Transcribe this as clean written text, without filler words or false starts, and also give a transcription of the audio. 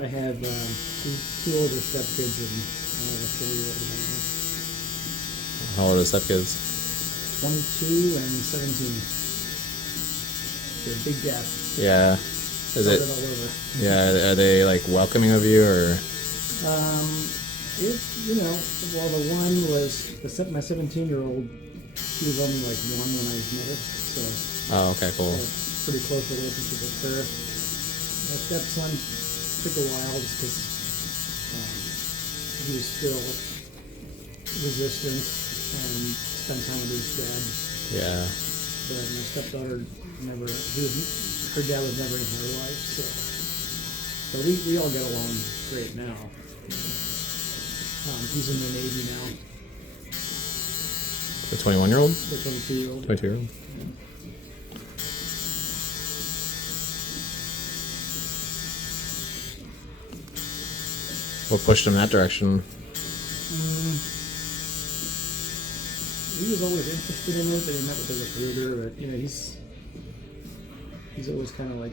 I have two older stepkids and I have a 4-year-old now. How old are the stepkids? 22 and 17. They're a big gap. Yeah. Is it? All over. Yeah. Are they like welcoming of you or? Well, the one was my 17-year-old. She was only like 1 when I met her, so. Oh, okay, cool. I had a pretty close relationship with her. My stepson took a while just because he was still resistant and spent time with his dad. Yeah. But my stepdaughter her dad was never in her life, so we all get along great now. He's in the Navy now. The 21-year-old? The 22-year-old. 22-year-old. Yeah. What pushed him that direction? He was always interested in it, but he met with the recruiter. But he's always kind of like